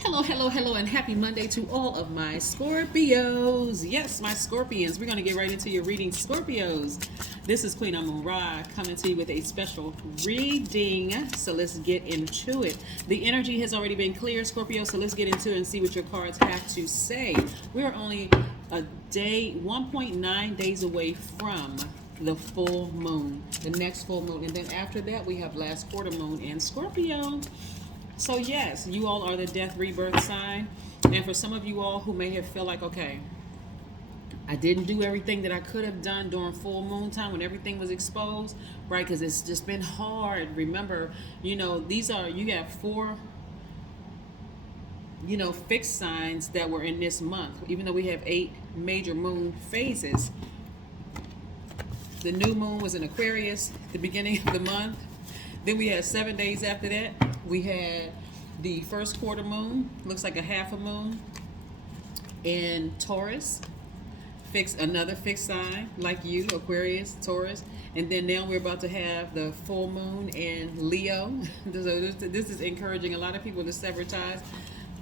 Hello, hello, hello, and happy Monday to all of my Scorpios. Yes, my Scorpions. We're going to get right into your reading, Scorpios. This is Queen Amun Ra coming to you with a special reading. So let's get into it. The energy has already been cleared, Scorpio, so let's get into it and see what your cards have to say. We are only a day, 1.9 days away from the full moon, the next full moon. And then after that, we have last quarter moon in Scorpio. So yes, you all are the death rebirth sign. And for some of you all who may have felt like, okay, I didn't do everything that I could have done during full moon time when everything was exposed, right? Because it's just been hard. Remember, these are, you got four, fixed signs that were in this month, even though we have 8 major moon phases. The new moon was in Aquarius at the beginning of the month. Then we had 7 days after that. We had the first quarter moon, looks like a half a moon, in Taurus. Another fixed sign like you, Aquarius, Taurus. And then now we're about to have the full moon in Leo. So this is encouraging a lot of people to sever ties.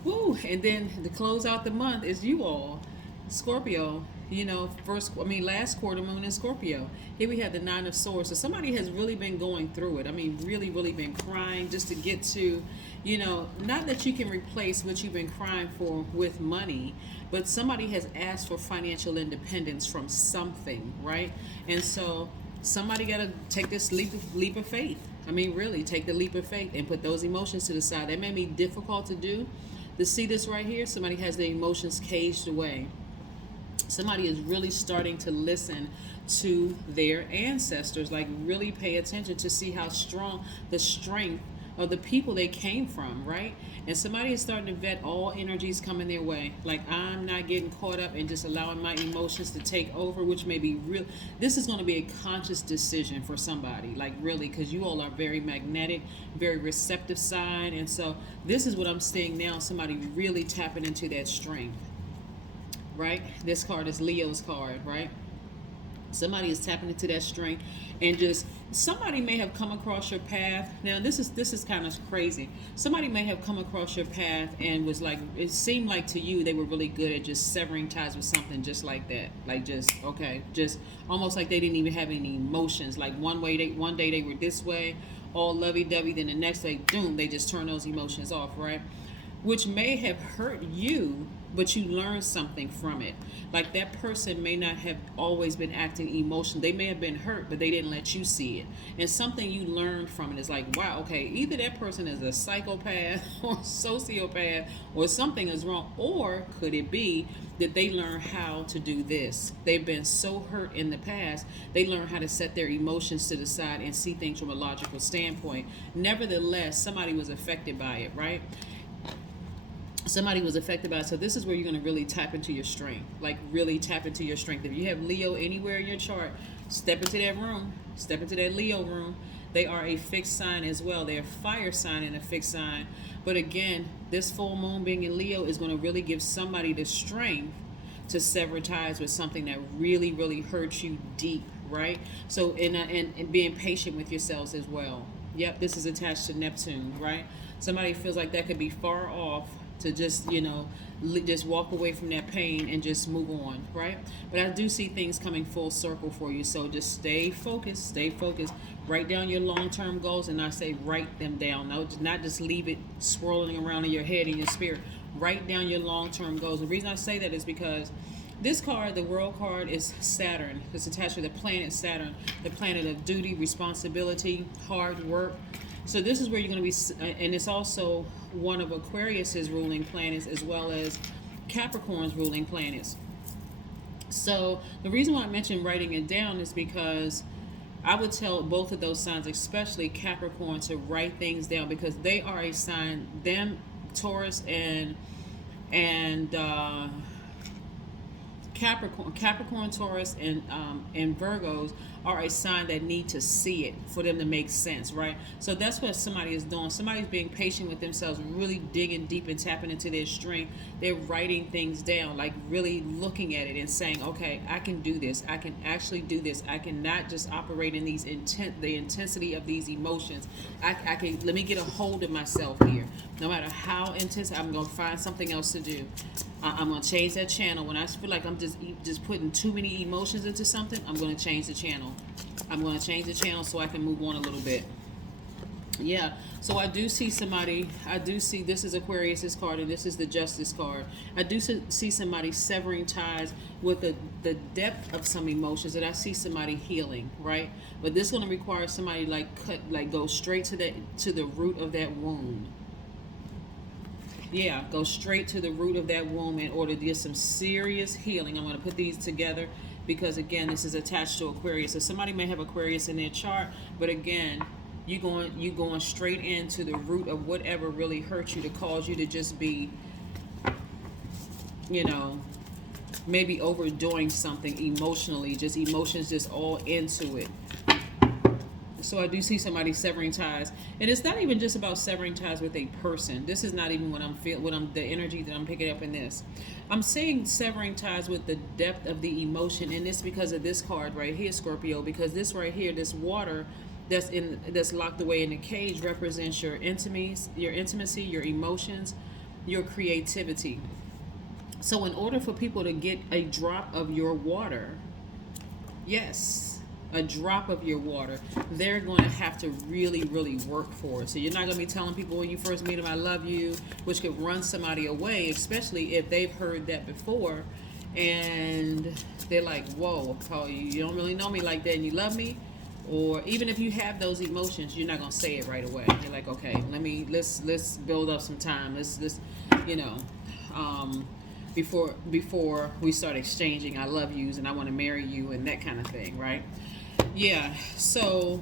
Woo! And then to close out the month is you all, Scorpio. Last quarter moon in Scorpio. Here we have the 9 of Swords. So somebody has really been going through it. I mean, really, really been crying just to get to, not that you can replace what you've been crying for with money, but somebody has asked for financial independence from something, right? And so somebody got to take this leap of faith. I mean, really, take the leap of faith and put those emotions to the side. That may be difficult to do. To see this right here, somebody has their emotions caged away. Somebody is really starting to listen to their ancestors, like really pay attention to see how strong the strength of the people they came from, right? And somebody is starting to vet all energies coming their way. Like, I'm not getting caught up and just allowing my emotions to take over, which may be real. This is going to be a conscious decision for somebody, like really, because you all are very magnetic, very receptive side. And so this is what I'm seeing now, somebody really tapping into that strength. Right? This card is Leo's card, right? Somebody is tapping into that strength, and just somebody may have come across your path. Now this is kind of crazy. Somebody may have come across your path and was like, it seemed like to you they were really good at just severing ties with something just like that. Like just almost like they didn't even have any emotions. Like one day they were this way, all lovey-dovey, then the next day, boom, they just turn those emotions off, right? Which may have hurt you, but you learned something from it. Like that person may not have always been acting emotional. They may have been hurt, but they didn't let you see it. And something you learned from it is like, wow, okay, either that person is a psychopath or sociopath or something is wrong. Or could it be that they learn how to do this? They've been so hurt in the past, they learn how to set their emotions to the side and see things from a logical standpoint. Nevertheless, somebody was affected by it, right? Somebody was affected by it. So this is where you're going to really tap into your strength. Like really tap into your strength. If you have Leo anywhere in your chart, step into that room. Step into that Leo room. They are a fixed sign as well. They're a fire sign and a fixed sign. But again, this full moon being in Leo is going to really give somebody the strength to sever ties with something that really, really hurts you deep, right? So and being patient with yourselves as well. Yep, this is attached to Neptune, right? Somebody feels like that could be far off, to just just walk away from that pain and just move on, right? But I do see things coming full circle for you, so just stay focused. Write down your long-term goals, and I say write them down. No, not just leave it swirling around in your head and your spirit. Write down your long-term goals. The reason I say that is because this card, the World card, is Saturn. It's attached to the planet Saturn, the planet of duty, responsibility, hard work. So this is where you're going to be, and it's also one of Aquarius's ruling planets as well as Capricorn's ruling planets. So the reason why I mentioned writing it down is because I would tell both of those signs, especially Capricorn, to write things down, because they are a sign, them, Taurus and Capricorn, Taurus, and Virgos are a sign that need to see it for them to make sense, right? So that's what somebody is doing. Somebody's being patient with themselves, really digging deep and tapping into their strength. They're writing things down, like really looking at it and saying, okay, I can do this. I can actually do this. I cannot just operate in the intensity of these emotions. I can, let me get a hold of myself here. No matter how intense, I'm going to find something else to do. I'm going to change that channel. When I feel like I'm just putting too many emotions into something, I'm going to change the channel. I'm going to change the channel so I can move on a little bit. Yeah, so I do see somebody, I do see, this is Aquarius's card and this is the Justice card. I do see somebody severing ties with the depth of some emotions, and I see somebody healing, right? But this is going to require somebody go straight to the root of that wound. Yeah, go straight to the root of that wound in order to get some serious healing. I'm going to put these together because, again, this is attached to Aquarius. So somebody may have Aquarius in their chart, but again, you going straight into the root of whatever really hurt you to cause you to just be, you know, maybe overdoing something emotionally, just emotions just all into it. So I do see somebody severing ties, and it's not even just about severing ties with a person. This is not even what the energy that I'm picking up in this. I'm saying severing ties with the depth of the emotion, and this because of this card right here, Scorpio. Because this right here, this water that's locked away in the cage represents your intimacy, your emotions, your creativity. So in order for people to get a drop of your water, yes, a drop of your water, they're going to have to really, really work for it. So you're not going to be telling people when you first meet them, I love you, which could run somebody away, especially if they've heard that before and they're like, whoa, Paul, you don't really know me like that and you love me. Or even if you have those emotions, you're not going to say it right away. You're like, okay, let's build up some time. Let's you know, before we start exchanging I love yous and I want to marry you and that kind of thing, right? Yeah, so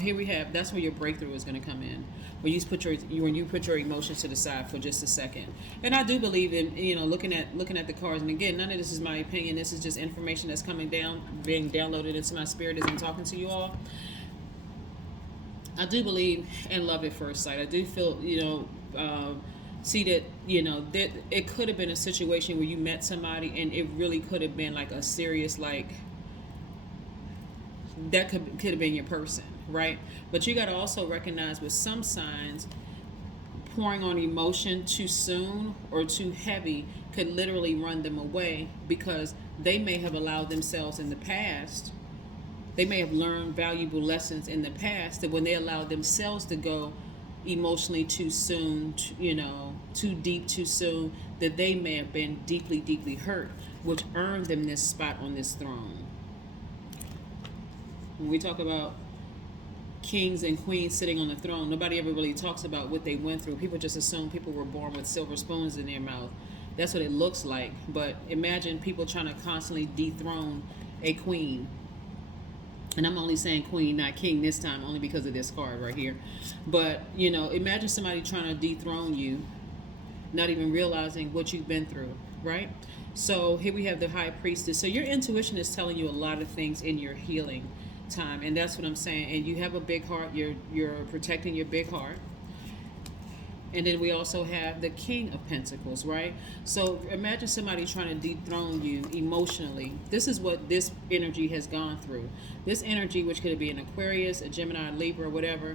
here we have, that's where your breakthrough is going to come in. When you put your emotions to the side for just a second. And I do believe in, you know, looking at the cards, and again, none of this is my opinion. This is just information that's coming down, being downloaded into my spirit as I'm talking to you all. I do believe in love at first sight. I do feel, you know, see that, you know, that it could have been a situation where you met somebody and it really could have been like a serious, like, that could have been your person, right? But you got to also recognize with some signs, pouring on emotion too soon or too heavy could literally run them away, because they may have allowed themselves in the past, they may have learned valuable lessons in the past, that when they allowed themselves to go emotionally too soon, you know, too deep too soon, that they may have been deeply, deeply hurt, which earned them this spot on this throne. When we talk about kings and queens sitting on the throne, nobody ever really talks about what they went through. People just assume people were born with silver spoons in their mouth. That's what it looks like. But imagine people trying to constantly dethrone a queen. And I'm only saying queen, not king this time, only because of this card right here. But, you know, imagine somebody trying to dethrone you, not even realizing what you've been through, right? So here we have the High Priestess. So your intuition is telling you a lot of things in your healing time, and that's what I'm saying. And you have a big heart. You're protecting your big heart. And then we also have the King of Pentacles, right? So imagine somebody trying to dethrone you emotionally. This is what this energy has gone through. This energy, which could be an Aquarius, a Gemini, Libra, whatever.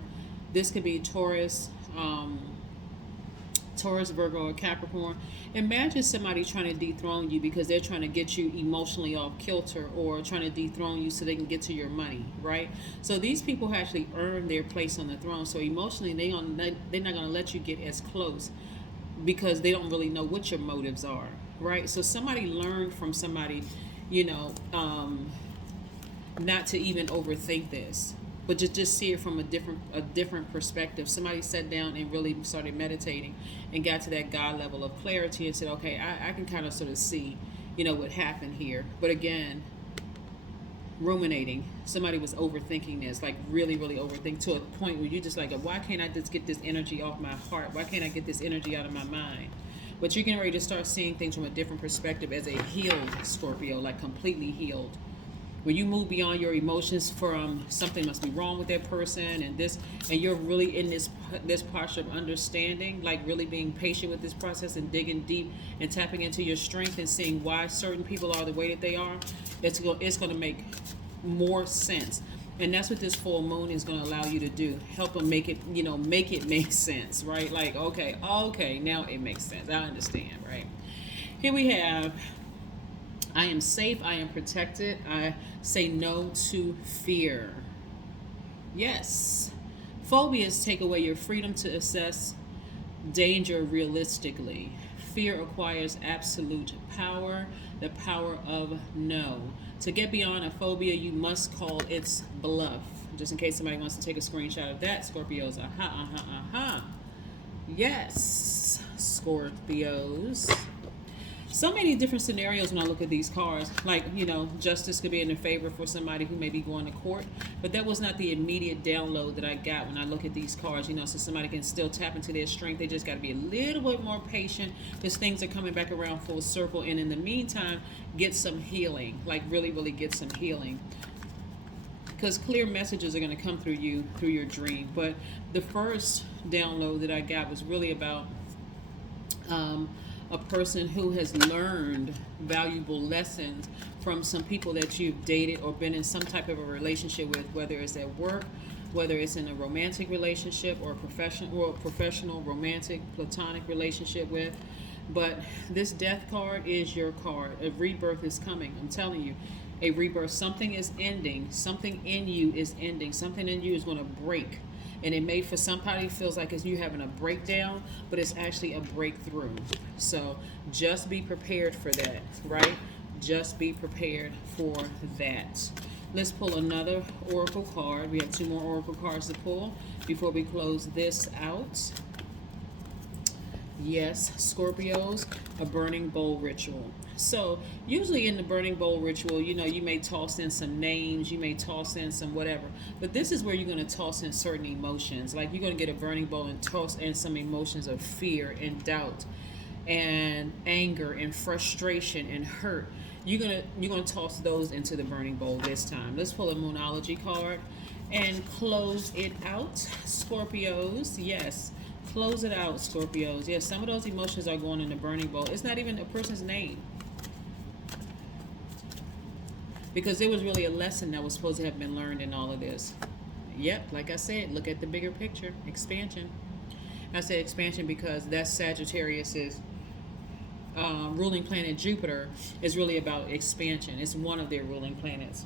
This could be Taurus, Virgo, or Capricorn. Imagine somebody trying to dethrone you because they're trying to get you emotionally off kilter, or trying to dethrone you so they can get to your money, right? So these people actually earn their place on the throne. So emotionally, they're not going to let you get as close because they don't really know what your motives are, right? So somebody learned from somebody, you know, not to even overthink this, but just see it from a different perspective. Somebody sat down and really started meditating and got to that God level of clarity and said, okay, I can kind of sort of see, you know, what happened here. But again, ruminating. Somebody was overthinking this, like really, really overthink, to a point where you just like, why can't I just get this energy off my heart? Why can't I get this energy out of my mind? But you're getting ready to start seeing things from a different perspective as a healed Scorpio, like completely healed. When you move beyond your emotions from something must be wrong with that person and this, and you're really in this posture of understanding, like really being patient with this process and digging deep and tapping into your strength and seeing why certain people are the way that they are, it's going to make more sense. And that's what this full moon is going to allow you to do. Help them make it, make it make sense, right? Like, okay, now it makes sense. I understand, right? Here we have, I am safe, I am protected, I say no to fear. Yes. Phobias take away your freedom to assess danger realistically. Fear acquires absolute power, the power of no. To get beyond a phobia, you must call its bluff. Just in case somebody wants to take a screenshot of that, Scorpios. Yes, Scorpios. So many different scenarios when I look at these cards. Like, justice could be in their favor for somebody who may be going to court. But that was not the immediate download that I got when I look at these cards. So somebody can still tap into their strength. They just got to be a little bit more patient because things are coming back around full circle. And in the meantime, get some healing. Like, really, really get some healing. Because clear messages are going to come through you, through your dream. But the first download that I got was really about a person who has learned valuable lessons from some people that you've dated or been in some type of a relationship with, whether it's at work, whether it's in a romantic relationship or a professional, romantic, platonic relationship with. But this death card is your card. A rebirth is coming. I'm telling you, a rebirth. Something is ending. Something in you is ending. Something in you is going to break. And it may, for somebody, feels like it's you having a breakdown, but it's actually a breakthrough. So just be prepared for that, right? Just be prepared for that. Let's pull another oracle card. We have 2 more oracle cards to pull before we close this out. Yes, Scorpios, a burning bowl ritual. So usually in the burning bowl ritual, you may toss in some names, you may toss in some whatever, but this is where you're going to toss in certain emotions. Like, you're going to get a burning bowl and toss in some emotions of fear and doubt and anger and frustration and hurt. You're gonna toss those into the burning bowl this time. Let's pull a Moonology card and close it out, Scorpios. Yes. Close it out, Scorpios. Yes, some of those emotions are going in the burning bowl. It's not even a person's name. Because there was really a lesson that was supposed to have been learned in all of this. Yep, like I said, look at the bigger picture. Expansion. I said expansion because that's Sagittarius's ruling planet, Jupiter, is really about expansion. It's one of their ruling planets.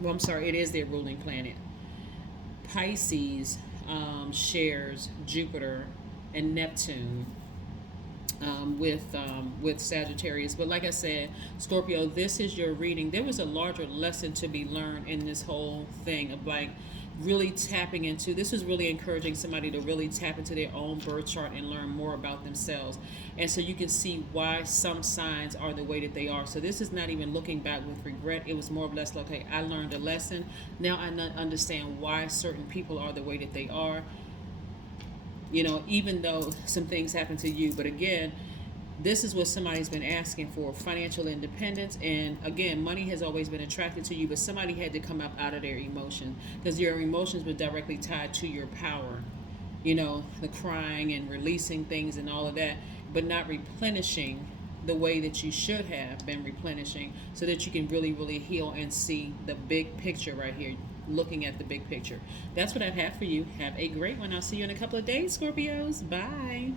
Well, I'm sorry, it is their ruling planet. Pisces shares Jupiter and Neptune with Sagittarius. But like I said, Scorpio, this is your reading. There was a larger lesson to be learned in this whole thing of like really tapping into. This was really encouraging somebody to really tap into their own birth chart and learn more about themselves. And so you can see why some signs are the way that they are. So this is not even looking back with regret. It was more or less like, okay, I learned a lesson. Now I understand why certain people are the way that they are. Even though some things happen to you. But again, this is what somebody's been asking for, financial independence. And again, money has always been attracted to you, but somebody had to come up out of their emotion because your emotions were directly tied to your power. The crying and releasing things and all of that, but not replenishing the way that you should have been replenishing so that you can really, really heal and see the big picture right here. Looking at the big picture. That's what I have for you. Have a great one. I'll see you in a couple of days, Scorpios. Bye.